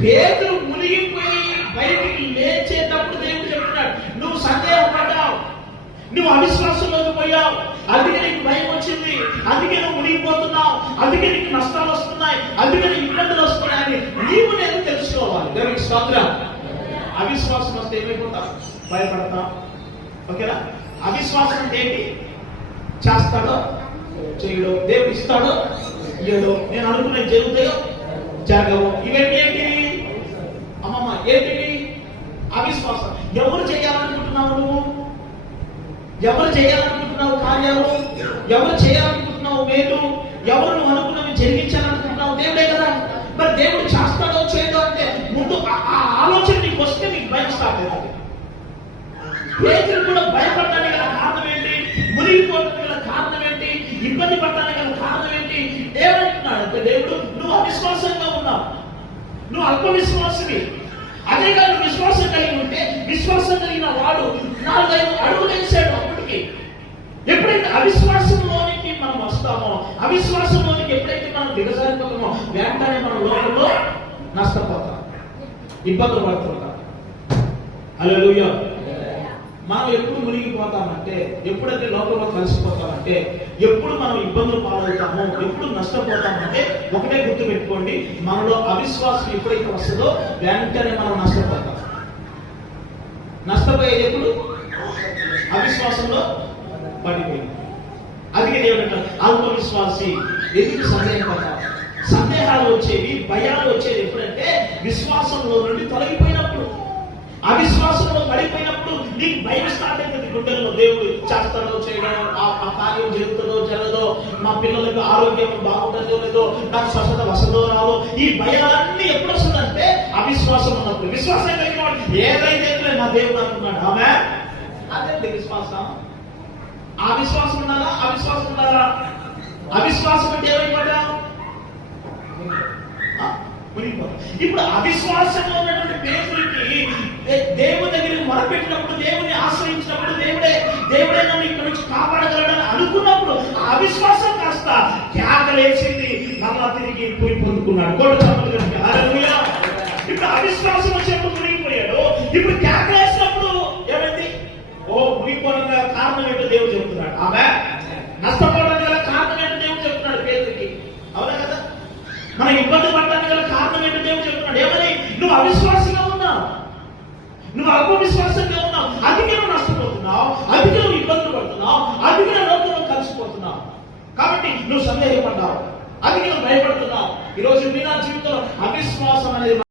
పేతురు మునిగిపోయి బయటికి లేచేటప్పుడు దేవుడు చెప్తున్నాడు, నువ్వు సందేహపడ్డావు, నువ్వు అవిశ్వాసంలోకి పోయావు, అందుకే నీకు భయం వచ్చింది, అందుకే నువ్వు మునిగిపోతున్నావు, అందుకే నీకు నష్టాలు వస్తున్నాయి, అందుకే నీకు ఇబ్బందులు వస్తున్నాయని నీవు నేను తెలుసుకోవాలి. దేవునికి స్తోత్రం. అవిశ్వాసం వస్తే ఏమైపోతావు? భయపడతావు. ఓకేనా? అవిశ్వాసం అంటే ఏంటి? చేస్తాడో చేయడో, దేవుడు ఇస్తాడో ఇయ్యడో, నేను అనుకునే జరుగుతాయో జరగవు, ఇవేంటి ఏంటివి అమ్మమ్మ? ఏంటివి? అవిశ్వాసం. ఎవరు చేయాలనుకుంటున్నావు నువ్వు? ఎవరు చేయాలనుకుంటున్నావు కార్యాలు? ఎవరు చేయాలనుకుంటున్నావు మేలు? ఎవరు నువ్వు అనుకున్నవి జరిగించాలనుకుంటున్నావు? దేవుడే కదా. మరి దేవుడు చేస్తాడో చేయడో అంటే ముందు ఆ ఆలోచన నీకు వస్తే నీకు భయం స్టార్ట్ అవుతుంది. పేతురు కూడా భయపడడానికి గల కారణం ఏంటి? మునిగిపోవడానికి గల కారణం ఏంటి? ఇబ్బంది పడడానికి గల కారణం ఏంటి? ఏమంటున్నాడు అంటే దేవుడు, నువ్వు అవిశ్వాసంగా ఉన్నావు, నువ్వు అల్పవిశ్వాసవి. అదే కాదు, విశ్వాసం కలిగి ఉంటే, విశ్వాసం కలిగిన వాడు 4-5 అడుగులు వేసాడు. అప్పటికి ఎప్పుడైతే అవిశ్వాసంలోనికి మనం వస్తామో, అవిశ్వాసంలోనికి ఎప్పుడైతే మనం దిగజారిపోతామో, వెంటనే మనం లోకంలో నష్టపోతాం, ఇబ్బందులు పడుతుంటాం. హల్లెలూయా. మనం ఎప్పుడు మునిగిపోతామంటే, ఎప్పుడైతే లోకంలో కలిసిపోతామంటే, ఎప్పుడు మనం ఇబ్బందులు పాలవుతామో, ఎప్పుడు నష్టపోతామంటే, ఒకటే గుర్తు పెట్టుకోండి, మనలో అవిశ్వాసం ఎప్పుడైతే వస్తుందో వెంటనే మనం నష్టపోతాం. నష్టపోయేది ఎప్పుడు? అవిశ్వాసంలో పడిపోయింది. అందుకే దేవుడు ఆత్మవిశ్వాసి ఎందుకు సందేహపడతారు? సందేహాలు వచ్చేవి, భయాలు వచ్చేది ఎప్పుడంటే విశ్వాసంలో నుండి తొలగిపోయినప్పుడు. అవిశ్వాసంలో పడిపోయినప్పుడు నీకు భయం స్టార్ట్ అవుతుంది గుండెల్లో. దేవుడు చేస్తాడో చేయడో, ఆ కార్యం జరుగుతుందో జరగదో, మా పిల్లలకు ఆరోగ్యం బాగుంటుందో లేదో, నాకు స్వస్థత వస్తుందో రాదో, ఈ భయాలన్నీ ఎప్పుడు వస్తుందంటే అవిశ్వాసం ఉన్నప్పుడు. విశ్వాసం కలిగిన వాడు ఏదైతే నా దేవుడు అనుకున్నాడు, ఆమె అదే విశ్వాసం. ఆ విశ్వాసం ఉండాలా? అవిశ్వాసం ఉండాలా? అవిశ్వాసం అంటే ఏమైపోయా? ఇప్పుడు అవిశ్వాసంలో ఉన్నటువంటి పేతురుకి దేవుని దగ్గరికి మొరపెట్టినప్పుడు, దేవుని ఆశ్రయించినప్పుడు, దేవుడే నన్ను ఇక్కడ నుంచి కాపాడగలడని అనుకున్నప్పుడు ఆ అవిశ్వాసం కాస్త కేకలేసింది, మళ్ళా తిరిగి పోయి పొందుకున్నాడు. హల్లెలూయా. ఇప్పుడు అవిశ్వాసం వచ్చేప్పుడు మునిగిపోయాడు, ఇప్పుడు కేకలేసినప్పుడు ఏమైంది? మునిగిపోవడం కారణం ఏంటో దేవుడు చెబుతున్నాడు. ఆమె నష్టపోవడం గల కారణం ఏంటో దేవుడు చెప్తున్నాడు పేతురుకి. అవునా కదా? మన ఇబ్బంది పడడానికి గల కారణం ఏంటో దేవుడు చెప్తున్నాడు. ఏమని? నువ్వు అవిశ్వాసంగా ఉన్నావు, నువ్వు అల్పవిశ్వాసంగా ఉన్నావు, అందుకే నువ్వు నష్టపోతున్నావు, అందుకే నువ్వు ఇబ్బందులు పడుతున్నావు, అందుకే లోకంలో కలిసిపోతున్నావు. కాబట్టి నువ్వు సందేహపడ్డావు, అందుకే నువ్వు భయపడుతున్నావు. ఈరోజు మీ నా జీవితంలో అవిశ్వాసం అనేది